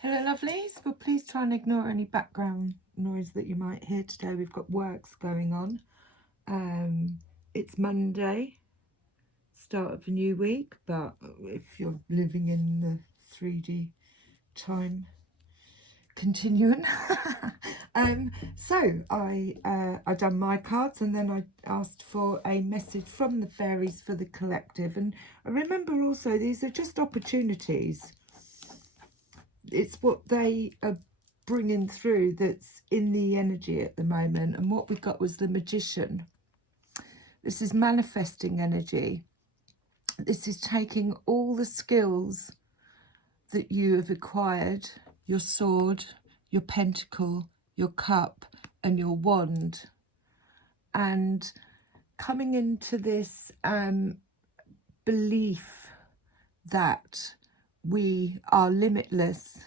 Hello lovelies, well please try and ignore any background noise that you might hear today. We've got works going on. It's Monday, start of a new week, but if you're living in the 3D time continuum. So I done my cards and then I asked for a message from the fairies for the collective, and I remember also these are just opportunities. It's what they are bringing through that's in the energy at the moment. And what we got was the Magician. This is manifesting energy. This is taking all the skills that you have acquired, your sword, your pentacle, your cup and your wand, and coming into this belief that we are limitless,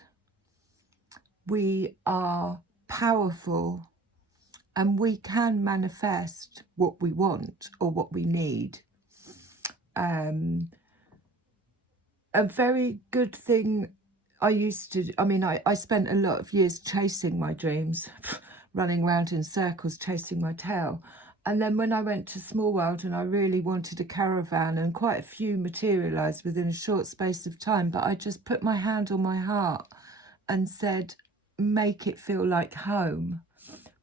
we are powerful, and we can manifest what we want or what we need. A very good thing I spent a lot of years chasing my dreams, running around in circles, chasing my tail. And then when I went to Small World and I really wanted a caravan, and quite a few materialised within a short space of time, but I just put my hand on my heart and said, make it feel like home.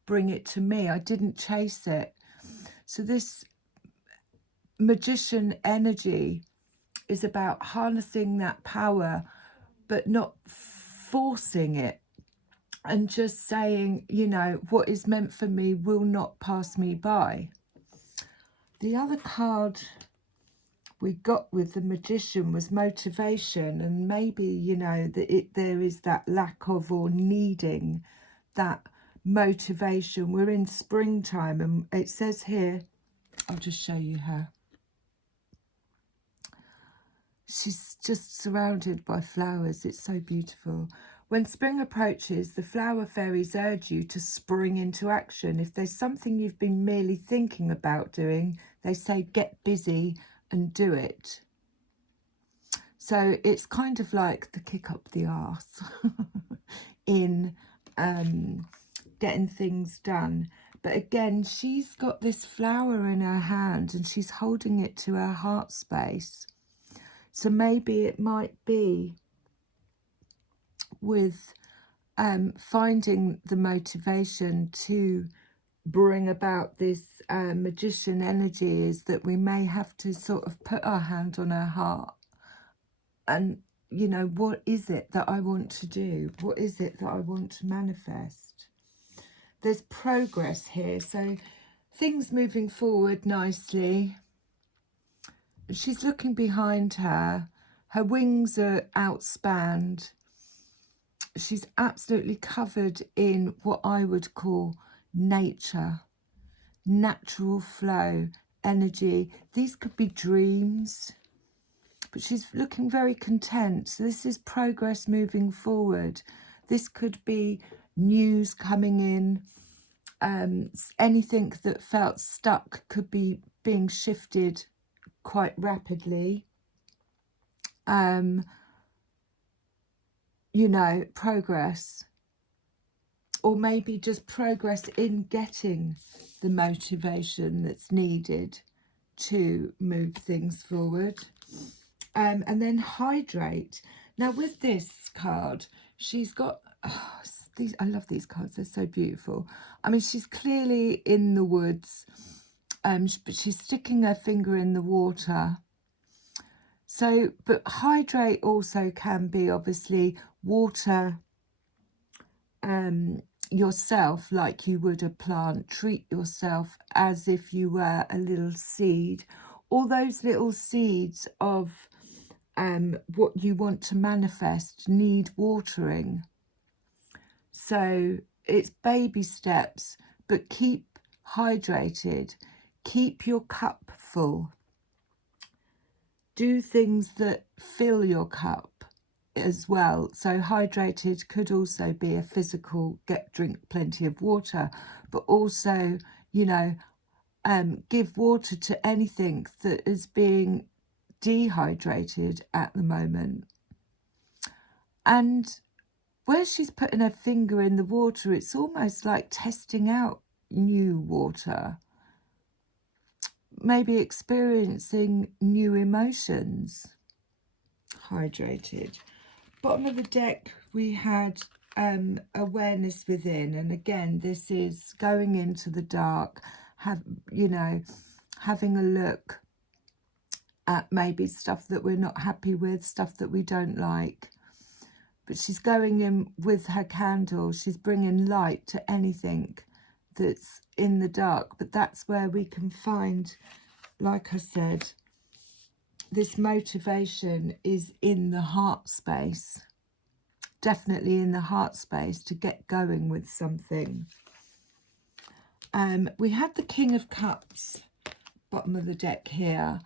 Bring it to me. I didn't chase it. So this Magician energy is about harnessing that power, but not forcing it, and just saying, you know, what is meant for me will not pass me by. The other card we got with the Magician was motivation, and maybe, you know, that there is that lack of or needing that motivation. We're in springtime, and it says here, I'll just show you her. She's just surrounded by flowers. It's so beautiful. When spring approaches, the flower fairies urge you to spring into action. If there's something you've been merely thinking about doing, they say get busy and do it. So it's kind of like the kick up the arse in getting things done. But again, she's got this flower in her hand and she's holding it to her heart space. So maybe it might be with finding the motivation to bring about this Magician energy, is that we may have to sort of put our hand on our heart and, you know, what is it that I want to do? What is it that I want to manifest? There's progress here, so things moving forward nicely. She's looking behind her. Her wings are outspanned. She's absolutely covered in what I would call nature, natural flow, energy. These could be dreams, but she's looking very content. So this is progress moving forward. This could be news coming in. Anything that felt stuck could be being shifted quite rapidly. You know, progress, or maybe just progress in getting the motivation that's needed to move things forward. And then hydrate. Now with this card, she's got these. I love these cards, they're so beautiful. I mean, she's clearly in the woods, but she's sticking her finger in the water. So, but hydrate also can be obviously water yourself like you would a plant. Treat yourself as if you were a little seed. All those little seeds of what you want to manifest need watering. So it's baby steps, but keep hydrated. Keep your cup full. Do things that fill your cup as well. So hydrated could also be a physical drink plenty of water, but also, you know, give water to anything that is being dehydrated at the moment. And where she's putting her finger in the water, it's almost like testing out new water, maybe experiencing new emotions. Hydrated. Bottom of the deck, we had awareness within, and again, this is going into the dark, having a look at maybe stuff that we're not happy with, stuff that we don't like. But she's going in with her candle, she's bringing light to anything that's in the dark. But that's where we can find, like I said, this motivation is in the heart space. Definitely in the heart space to get going with something. We had the King of Cups, bottom of the deck here.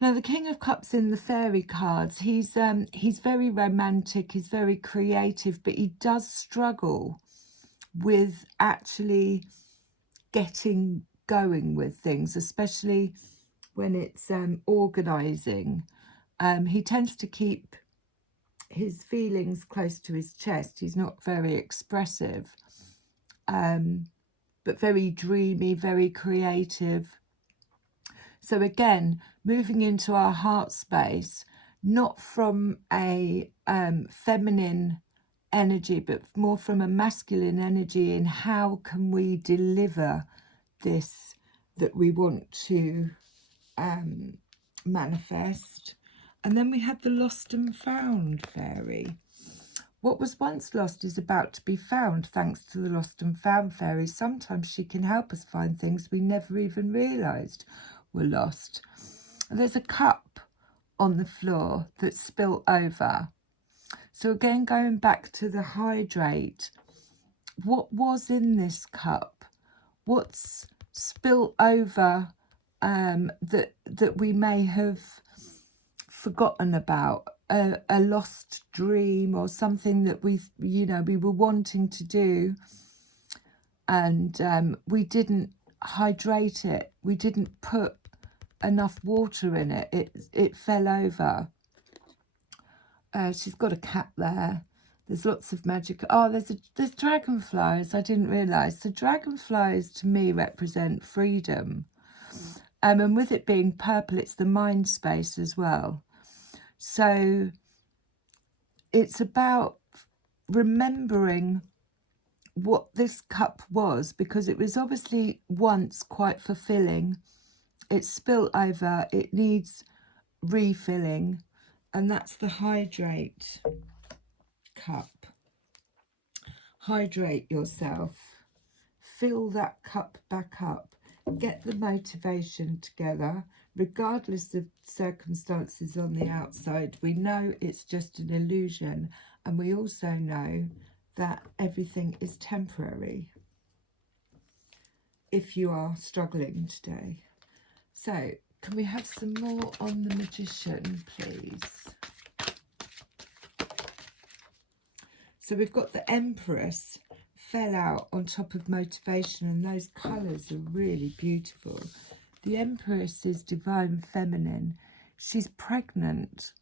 Now, the King of Cups in the fairy cards, he's very romantic, he's very creative, but he does struggle with actually getting going with things, especially when it's organising. He tends to keep his feelings close to his chest. He's not very expressive, but very dreamy, very creative. So again, moving into our heart space, not from a feminine energy, but more from a masculine energy in how can we deliver this that we want to manifest. And then we had the lost and found fairy. What was once lost is about to be found, thanks to the lost and found fairy. Sometimes she can help us find things we never even realised were lost. There's a cup on the floor that's spilt over. So again, going back to the hydrate, what was in this cup? What's spilt over that we may have forgotten about? A lost dream or something that we were wanting to do, and we didn't hydrate it. We didn't put enough water in it. It fell over. She's got a cat there. There's lots of magic. Oh, there's dragonflies. I didn't realise. So dragonflies to me represent freedom. And with it being purple, it's the mind space as well. So it's about remembering what this cup was, because it was obviously once quite fulfilling. It's spilt over. It needs refilling. And that's the hydrate cup. Hydrate yourself. Fill that cup back up. Get the motivation together, regardless of circumstances on the outside. We know it's just an illusion, and we also know that everything is temporary if you are struggling today. So, can we have some more on the Magician, please? So we've got the Empress fell out on top of motivation, and those colours are really beautiful. The Empress is divine feminine. She's pregnant.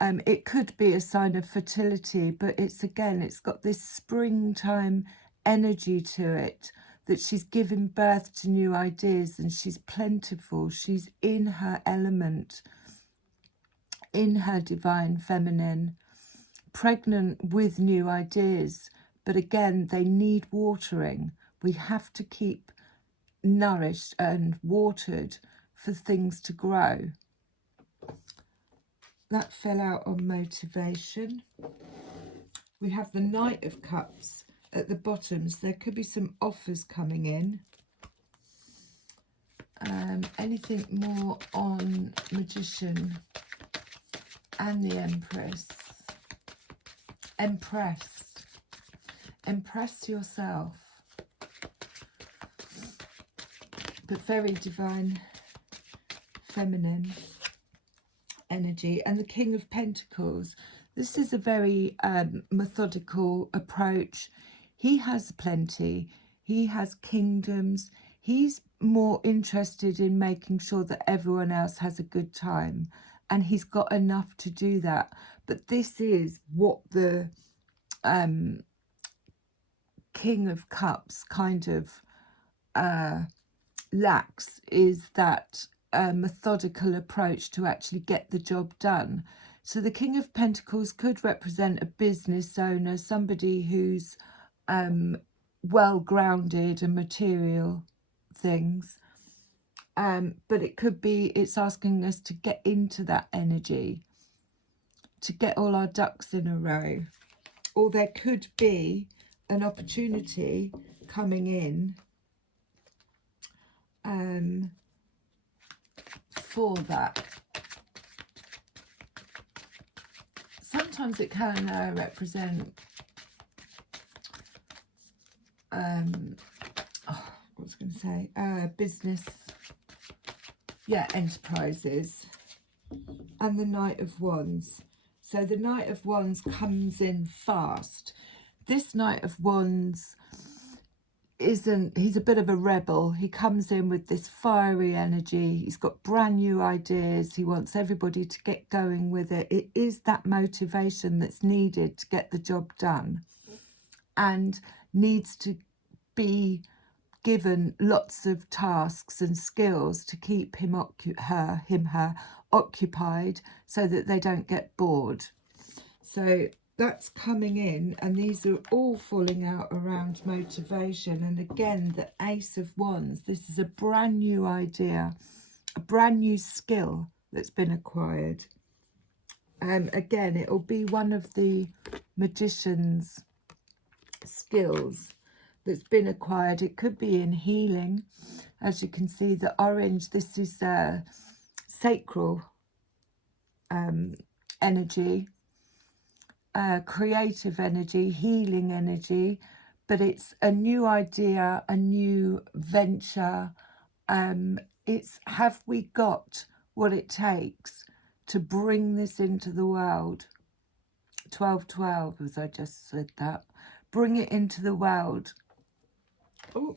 It could be a sign of fertility, but it's got this springtime energy to it, that she's giving birth to new ideas, and she's plentiful. She's in her element, in her divine feminine, pregnant with new ideas. But again, they need watering. We have to keep nourished and watered for things to grow. That fell out on motivation. We have the Knight of Cups at the bottom, so there could be some offers coming in. Anything more on Magician and the Empress? Impress yourself. But very divine feminine energy. And the King of Pentacles. This is a very methodical approach. He has plenty. He has kingdoms. He's more interested in making sure that everyone else has a good time. And he's got enough to do that. But this is what the King of Cups kind of lacks is that methodical approach to actually get the job done. So the King of Pentacles could represent a business owner, somebody who's well grounded in material things, but it could be it's asking us to get into that energy, to get all our ducks in a row. Or there could be an opportunity coming in for that. Sometimes it can represent what was I going to say, business, enterprises. And the Knight of Wands. So the Knight of Wands comes in fast. This Knight of Wands he's a bit of a rebel. He comes in with this fiery energy. He's got brand new ideas. He wants everybody to get going with it. It is that motivation that's needed to get the job done, and needs to be given lots of tasks and skills to keep him her occupied, so that they don't get bored. So that's coming in, and these are all falling out around motivation. And again, the Ace of Wands, this is a brand new idea, a brand new skill that's been acquired. Again, it'll be one of the magician's skills that's been acquired. It could be in healing. As you can see, the orange, this is sacral energy, creative energy, healing energy, but it's a new idea, a new venture. It's, have we got what it takes to bring this into the world? 1212, as I just said that. Bring it into the world. Oh,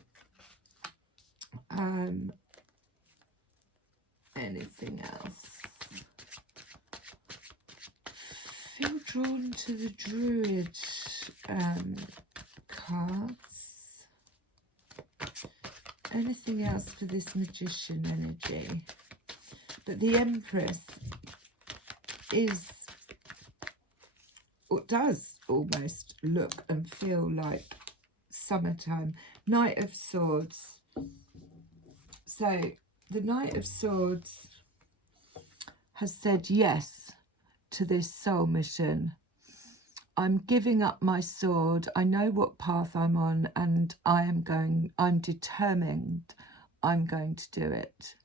anything else? Feel drawn to the Druid cards. Anything else for this magician energy? But the Empress is, or does almost look and feel like summertime. Knight of Swords. So the Knight of Swords has said yes to this soul mission. I'm giving up my sword. I know what path I'm on, and I'm determined I'm going to do it.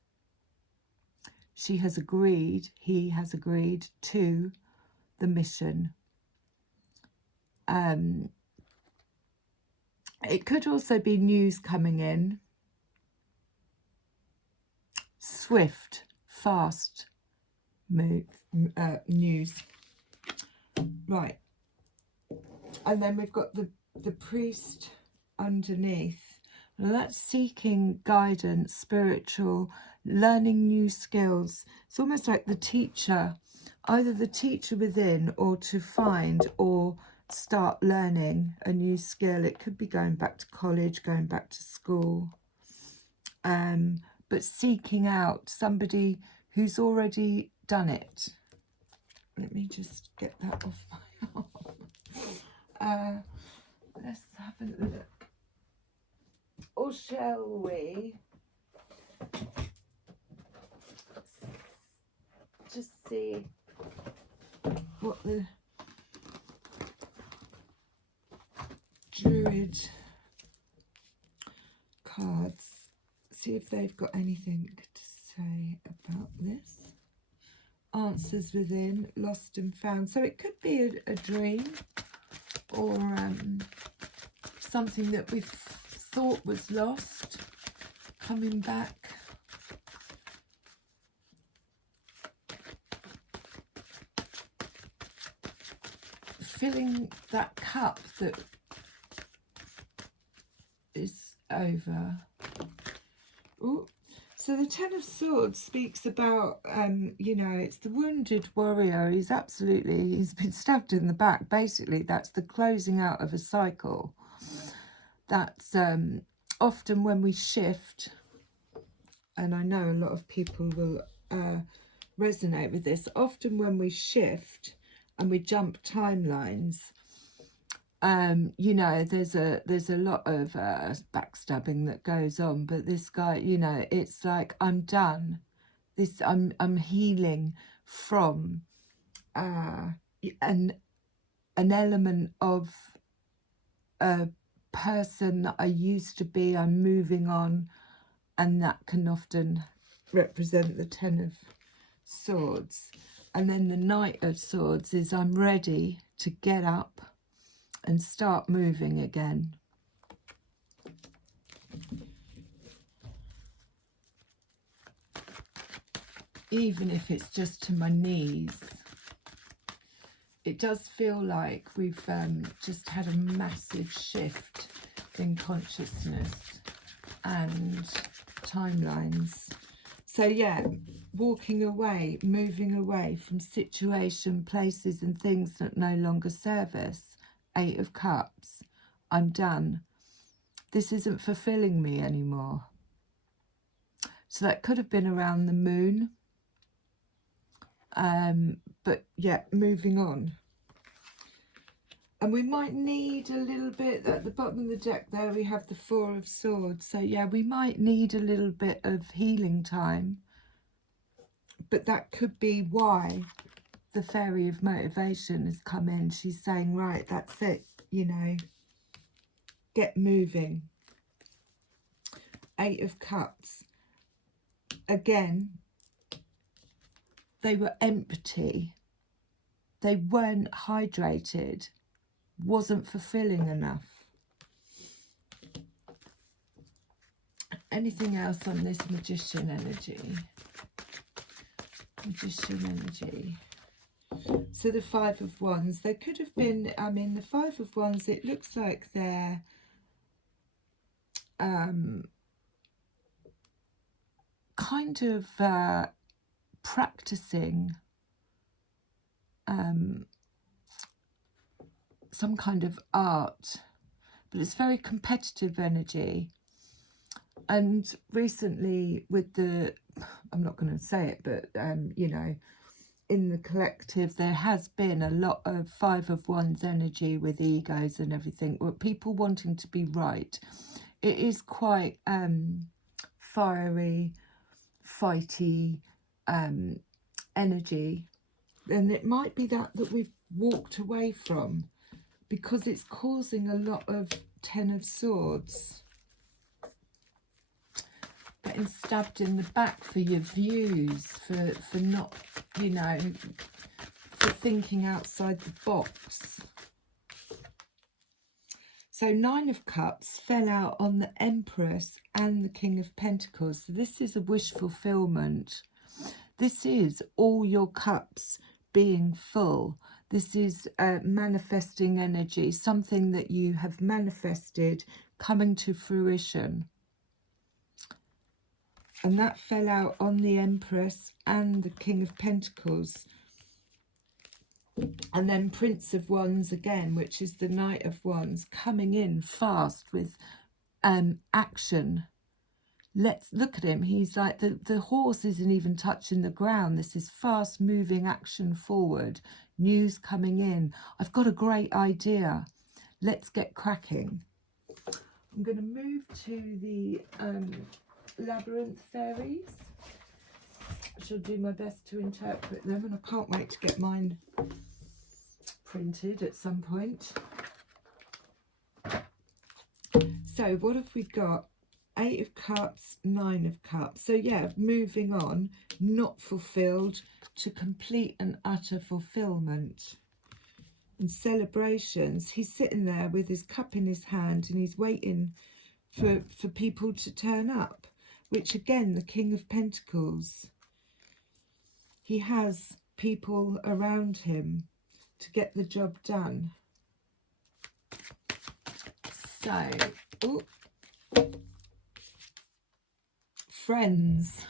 She has agreed, he has agreed to the mission. It could also be news coming in. Swift, fast news. Right. And then we've got the priest underneath. Now that's seeking guidance, spiritual, learning new skills. It's almost like the teacher, either the teacher within, or to find or start learning a new skill. It could be going back to college, going back to school. But seeking out somebody who's already done it. Let me just get that off my arm. Let's have a look. Or shall we just see what the Druid cards, see if they've got anything to say about this. Answers within, lost and found. So it could be a dream, or something that we thought was lost, coming back. Filling that cup that is over. Ooh. So the Ten of Swords speaks about, you know, it's the wounded warrior. He's been stabbed in the back. Basically, that's the closing out of a cycle. That's often when we shift, and I know a lot of people will resonate with this, often when we shift and we jump timelines, you know, there's a lot of backstabbing that goes on, but this guy, you know, it's like, I'm done. I'm healing from an element of a person that I used to be. I'm moving on, and that can often represent the Ten of Swords. And then the Knight of Swords is, I'm ready to get up and start moving again. Even if it's just to my knees. It does feel like we've just had a massive shift in consciousness and timelines. So yeah, walking away, moving away from situation, places and things that no longer serve us. 8 of Cups. I'm done. This isn't fulfilling me anymore. So that could have been around the moon. But yeah, moving on. And we might need a little bit, at the bottom of the deck there we have the 4 of Swords. So yeah, we might need a little bit of healing time. But that could be why the Fairy of Motivation has come in. She's saying, right, that's it, you know, get moving. 8 of Cups. Again, they were empty. They weren't hydrated. Wasn't fulfilling enough. Anything else on this Magician energy? Magician energy. So the 5 of Wands. There could have been, I mean, the 5 of Wands, it looks like they're kind of practicing some kind of art, but it's very competitive energy. And recently with the, I'm not going to say it, but you know, in the collective there has been a lot of 5 of Wands energy with egos and everything, with people wanting to be right. It is quite fiery, fighty energy, and it might be that we've walked away from, because it's causing a lot of 10 of Swords. Getting stabbed in the back for your views, for not, you know, for thinking outside the box. So 9 of Cups fell out on the Empress and the King of Pentacles. So this is a wish fulfillment. This is all your cups being full. This is manifesting energy, something that you have manifested coming to fruition. And that fell out on the Empress and the King of Pentacles. And then Prince of Wands again, which is the Knight of Wands, coming in fast with action. Let's look at him. He's like, the horse isn't even touching the ground. This is fast moving action forward. News coming in. I've got a great idea. Let's get cracking. I'm going to move to the Labyrinth Fairies. I shall do my best to interpret them, and I can't wait to get mine printed at some point. So what have we got? 8 of Cups, 9 of Cups. So yeah, moving on, not fulfilled to complete and utter fulfillment. And celebrations. He's sitting there with his cup in his hand and he's waiting for people to turn up, which again, the King of Pentacles. He has people around him to get the job done. So, ooh, friends.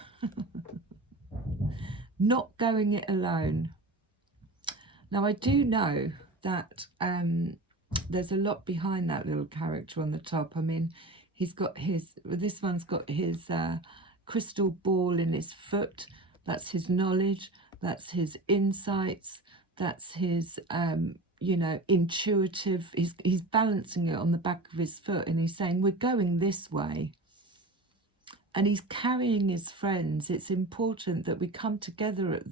Not going it alone. Now, I do know that there's a lot behind that little character on the top. I mean, he's got his, this one's got his crystal ball in his foot. That's his knowledge. That's his insights. That's his, you know, intuitive. He's balancing it on the back of his foot, and he's saying, we're going this way. And he's carrying his friends. It's important that we come together,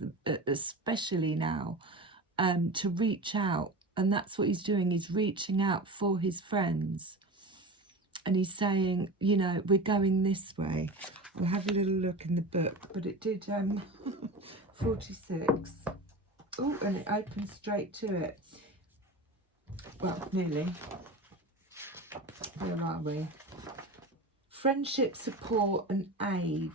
especially now, to reach out. And that's what he's doing. He's reaching out for his friends. And he's saying, you know, we're going this way. I'll have a little look in the book. But it did 46. Oh, and it opens straight to it. Well, nearly. Where are we? Friendship, support and aid.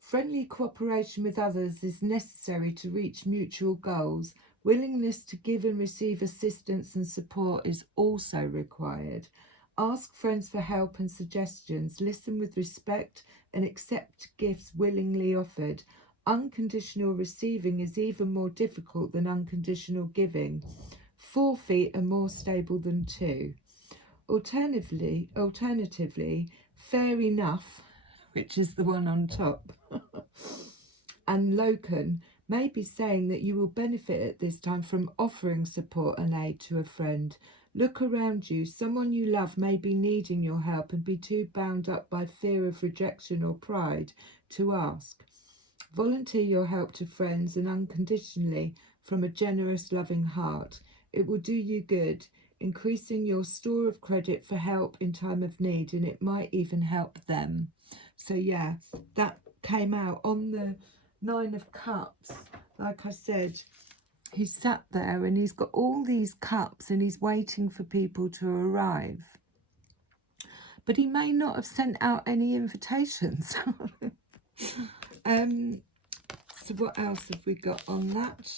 Friendly cooperation with others is necessary to reach mutual goals. Willingness to give and receive assistance and support is also required. Ask friends for help and suggestions. Listen with respect and accept gifts willingly offered. Unconditional receiving is even more difficult than unconditional giving. 4 feet are more stable than 2. Alternatively, fair enough, which is the one on top, and Loken may be saying that you will benefit at this time from offering support and aid to a friend. Look around you. Someone you love may be needing your help and be too bound up by fear of rejection or pride to ask. Volunteer your help to friends and unconditionally from a generous, loving heart. It will do you good, increasing your store of credit for help in time of need, and it might even help them. So yeah, that came out on the 9 of Cups. Like I said, he's sat there and he's got all these cups and he's waiting for people to arrive. But he may not have sent out any invitations. So what else have we got on that?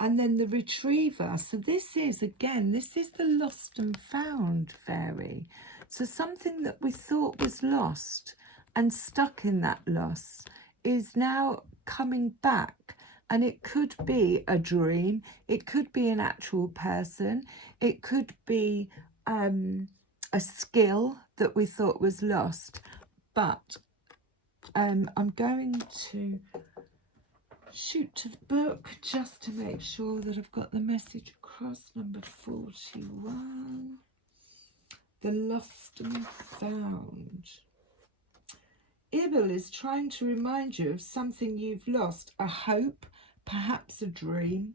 And then the Retriever. So this is, again, this is the lost and found fairy. So something that we thought was lost and stuck in that loss is now coming back. And it could be a dream. It could be an actual person. It could be a skill that we thought was lost. But I'm going to shoot to the book just to make sure that I've got the message across. Number 41, the lost and found. Ibel is trying to remind you of something you've lost, a hope, perhaps a dream.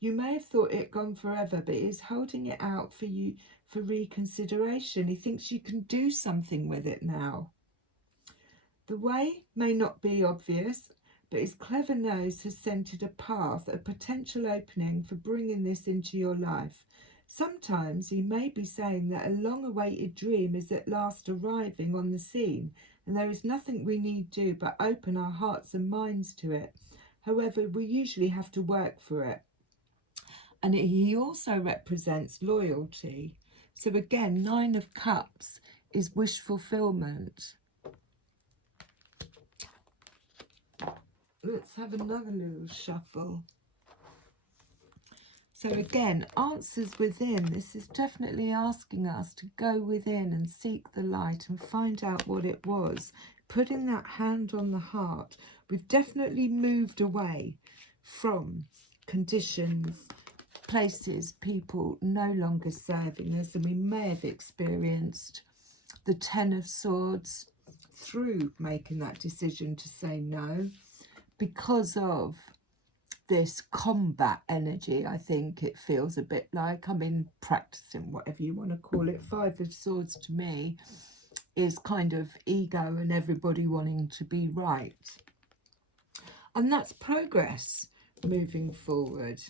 You may have thought it gone forever, but he's holding it out for you for reconsideration. He thinks you can do something with it now. The way may not be obvious, but his clever nose has scented a path, a potential opening for bringing this into your life. Sometimes he may be saying that a long-awaited dream is at last arriving on the scene, and there is nothing we need do but open our hearts and minds to it. However, we usually have to work for it. And he also represents loyalty. So again, 9 of Cups is wish fulfillment. Let's have another little shuffle. So again, answers within. This is definitely asking us to go within and seek the light and find out what it was. Putting that hand on the heart. We've definitely moved away from conditions, places, people no longer serving us, and we may have experienced the 10 of Swords through making that decision to say no. Because of this combat energy, I think it feels a bit like, I mean, practicing, whatever you want to call it. 5 of Swords to me is kind of ego and everybody wanting to be right. And that's progress moving forward.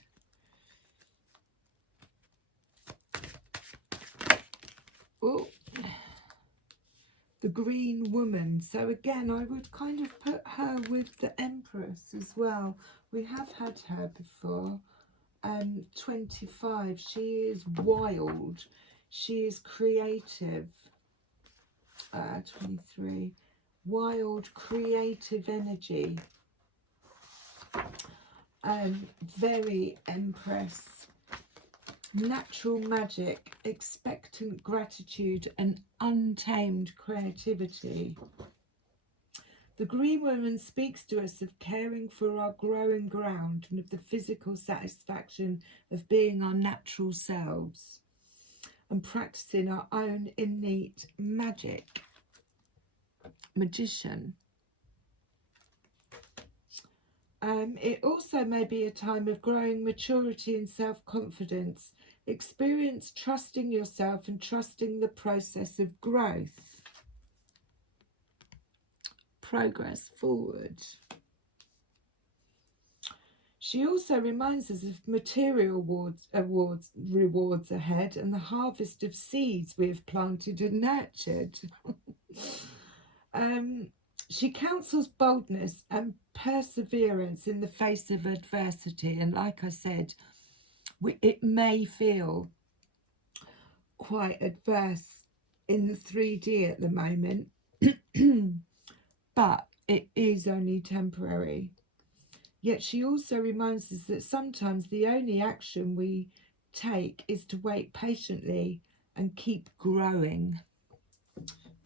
Oh, the Green Woman. So again, I would kind of put her with the Empress as well. We have had her before. 25. She is wild. She is creative. 23. Wild, creative energy. Very Empress. Natural magic, expectant gratitude, and untamed creativity. The Green Woman speaks to us of caring for our growing ground and of the physical satisfaction of being our natural selves and practicing our own innate magic. Magician. It also may be a time of growing maturity and self-confidence. Experience trusting yourself and trusting the process of growth. Progress forward. She also reminds us of material rewards ahead and the harvest of seeds we have planted and nurtured. She counsels boldness and perseverance in the face of adversity. And like I said, it may feel quite adverse in the 3D at the moment, but it is only temporary. Yet she also reminds us that sometimes the only action we take is to wait patiently and keep growing.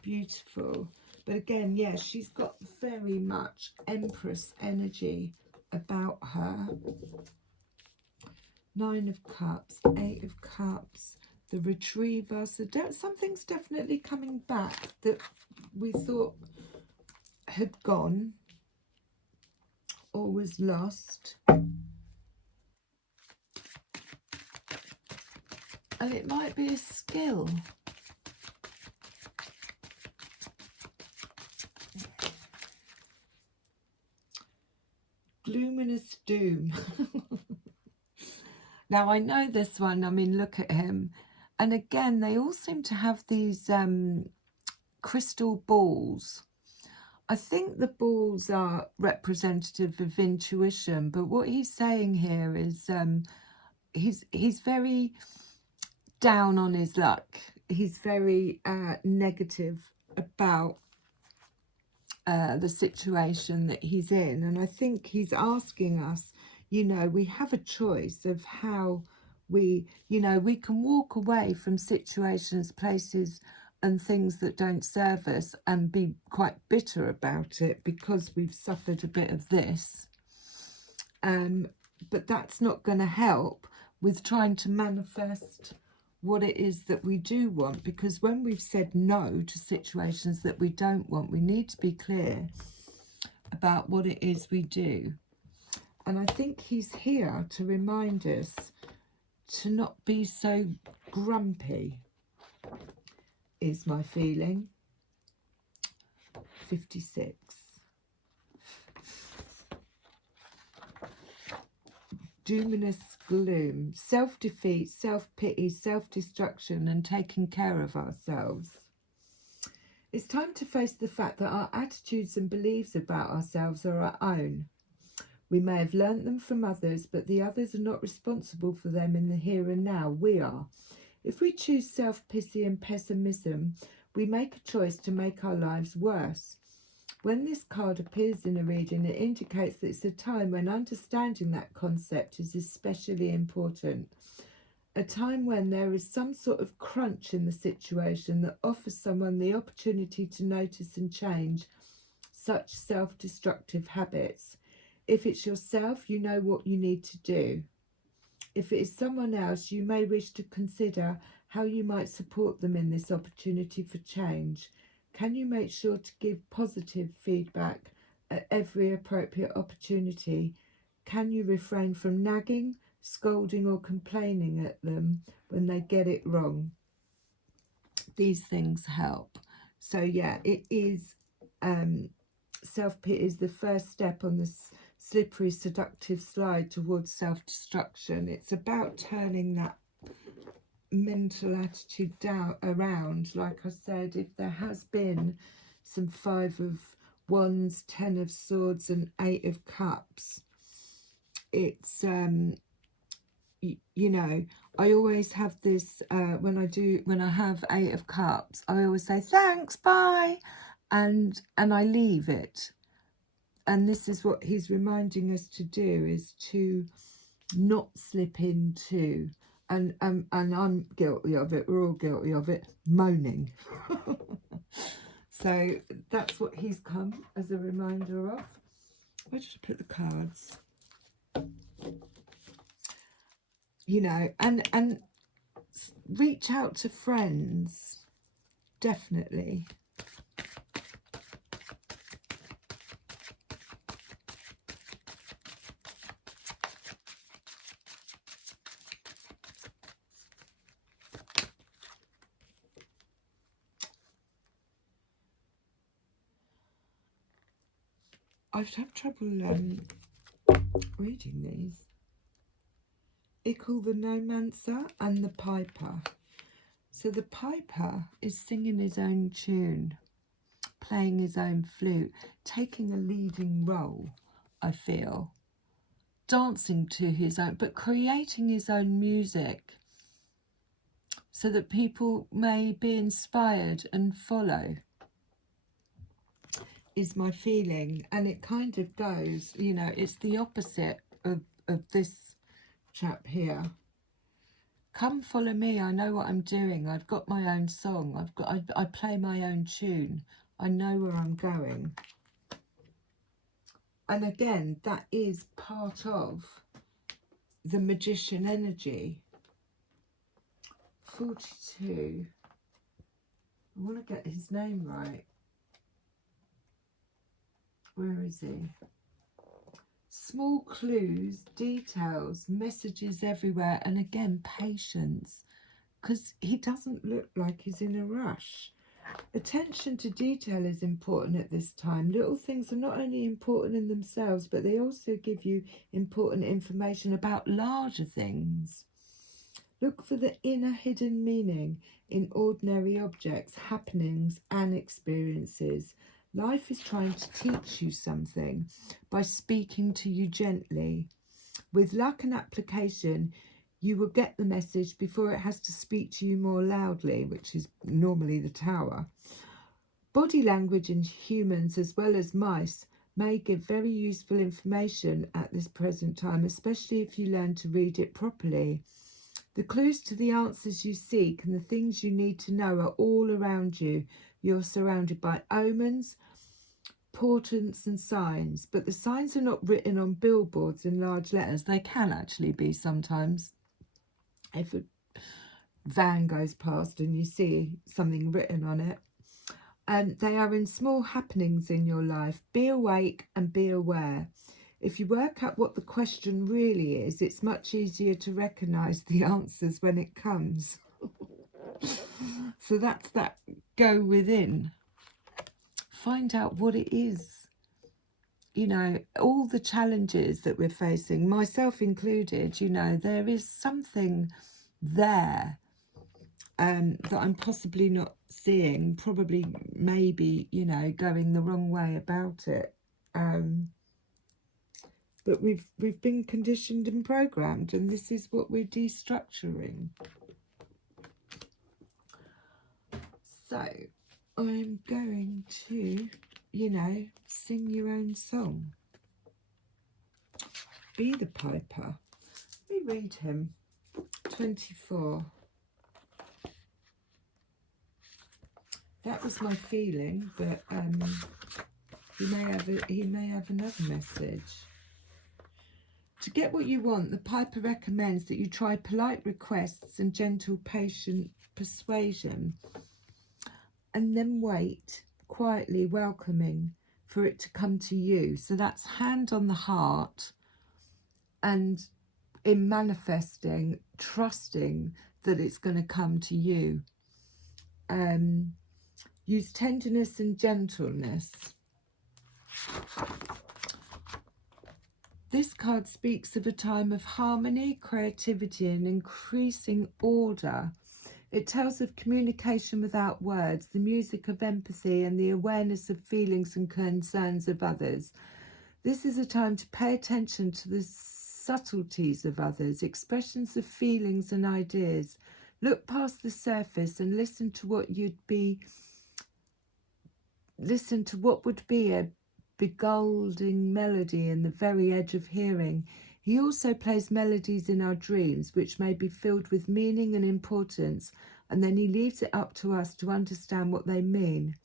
Beautiful. But again, yeah, she's got very much Empress energy about her. 9 of Cups, 8 of Cups, the Retriever. So something's definitely coming back that we thought had gone or was lost. And it might be a skill. Luminous Doom. Now, I know this one. I mean, look at him. And again, they all seem to have these crystal balls. I think the balls are representative of intuition, but what he's saying here is he's very down on his luck. He's very negative about the situation that he's in. And I think he's asking us, you know, we have a choice of how we, you know, we can walk away from situations, places and things that don't serve us and be quite bitter about it because we've suffered a bit of this. But that's not going to help with trying to manifest what it is that we do want, because when we've said no to situations that we don't want, we need to be clear about what it is we do. And I think he's here to remind us to not be so grumpy, is my feeling. 56. Dominous gloom, self-defeat, self-pity, self-destruction, and taking care of ourselves. It's time to face the fact that our attitudes and beliefs about ourselves are our own. We may have learnt them from others, but the others are not responsible for them in the here and now. We are. If we choose self-pity and pessimism, we make a choice to make our lives worse. When this card appears in a reading, it indicates that it's a time when understanding that concept is especially important. A time when there is some sort of crunch in the situation that offers someone the opportunity to notice and change such self-destructive habits. If it's yourself, you know what you need to do. If it is someone else, you may wish to consider how you might support them in this opportunity for change. Can you make sure to give positive feedback at every appropriate opportunity? Can you refrain from nagging, scolding or complaining at them when they get it wrong? These things help. So yeah, it is self-pity is the first step on this slippery, seductive slide towards self-destruction. It's about turning that mental attitude around. Like I said, if there has been some 5 of Wands, 10 of Swords and 8 of Cups, it's you know, I always have this, when I have 8 of cups, I always say, thanks, bye, and I leave it. And this is what he's reminding us to do, is to not slip into, and I'm guilty of it, we're all guilty of it, moaning. So that's what he's come as a reminder of. Where did I put the cards? You know, and reach out to friends, definitely. I've had trouble reading these. Ickle the Nomancer and the Piper. So the Piper is singing his own tune, playing his own flute, taking a leading role, I feel, dancing to his own, but creating his own music so that people may be inspired and follow, is my feeling. And it kind of goes, you know, it's the opposite of this chap here. Come follow me, I know what I'm doing, I've got my own song, I play my own tune, I know where I'm going. And again, that is part of the magician energy. 42, I want to get his name right. Where is he? Small clues, details, messages everywhere, and again, patience, because he doesn't look like he's in a rush. Attention to detail is important at this time. Little things are not only important in themselves, but they also give you important information about larger things. Look for the inner hidden meaning in ordinary objects, happenings, and experiences. Life is trying to teach you something by speaking to you gently. With luck and application, you will get the message before it has to speak to you more loudly, which is normally the Tower. Body language in humans as well as mice may give very useful information at this present time, especially if you learn to read it properly. The clues to the answers you seek and the things you need to know are all around you. You're surrounded by omens, portents and signs, but the signs are not written on billboards in large letters. They can actually be sometimes. If a van goes past and you see something written on it, and they are in small happenings in your life. Be awake and be aware. If you work out what the question really is, it's much easier to recognise the answers when it comes. So that's that. Go within. Find out what it is. You know, all the challenges that we're facing, myself included, you know, there is something there that I'm possibly not seeing, probably, maybe, you know, going the wrong way about it. But we've been conditioned and programmed, and this is what we're destructuring. So I'm going to, you know, sing your own song. Be the Piper. Let me read him. 24. That was my feeling, but he may have another message. To get what you want, the Piper recommends that you try polite requests and gentle, patient persuasion, and then wait, quietly welcoming for it to come to you. So that's hand on the heart, and in manifesting, trusting that it's going to come to you. Use tenderness and gentleness. This card speaks of a time of harmony, creativity, and increasing order. It tells of communication without words, the music of empathy, and the awareness of feelings and concerns of others. This is a time to pay attention to the subtleties of others, expressions of feelings and ideas. Look past the surface and listen to what would be a beguiling melody in the very edge of hearing. He also plays melodies in our dreams, which may be filled with meaning and importance, and then he leaves it up to us to understand what they mean.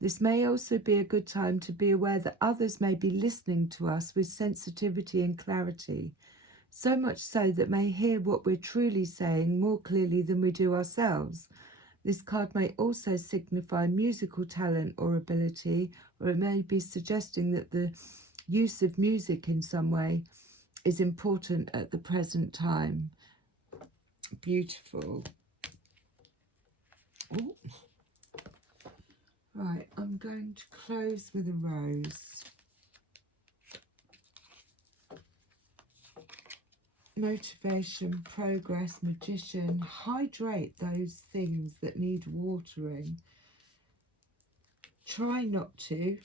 This may also be a good time to be aware that others may be listening to us with sensitivity and clarity, so much so that may hear what we're truly saying more clearly than we do ourselves. This card may also signify musical talent or ability, or it may be suggesting that the use of music in some way is important at the present time. Beautiful. Ooh. Right, I'm going to close with a rose. Motivation, progress, magician. Hydrate those things that need watering. Try not to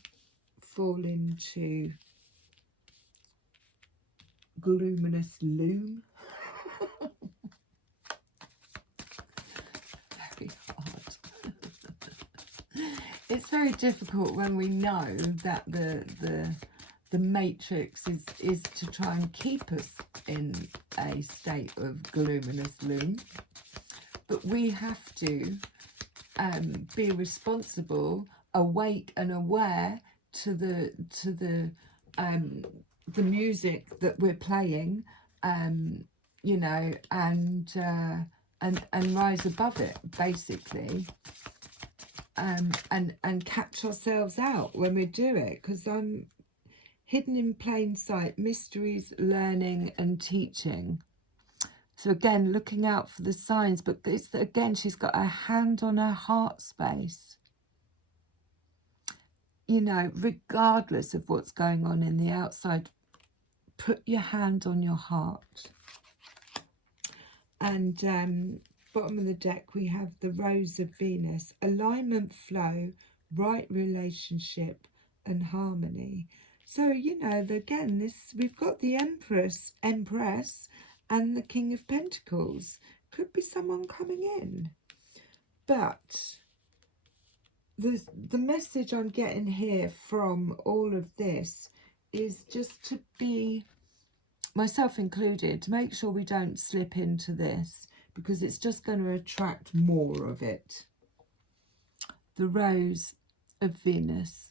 fall into gloominous loom. Very hard. It's very difficult when we know that the matrix is to try and keep us in a state of gloominous loom, but we have to be responsible, awake and aware to the music that we're playing, you know, and rise above it, basically, and catch ourselves out when we do it, because I'm hidden in plain sight, mysteries, learning and teaching. So again, looking out for the signs, but it's again, she's got her hand on her heart space. You know, regardless of what's going on in the outside, put your hand on your heart. And bottom of the deck, we have the Rose of Venus. Alignment, flow, right relationship and harmony. So, you know, again, we've got the Empress and the King of Pentacles. Could be someone coming in. But the message I'm getting here from all of this is just to be, myself included, to make sure we don't slip into this, because it's just going to attract more of it. The Rose of Venus.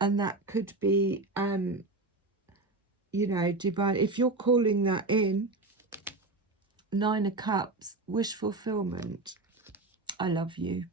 And that could be, you know, divine. If you're calling that in, 9 of Cups, wish fulfillment. I love you.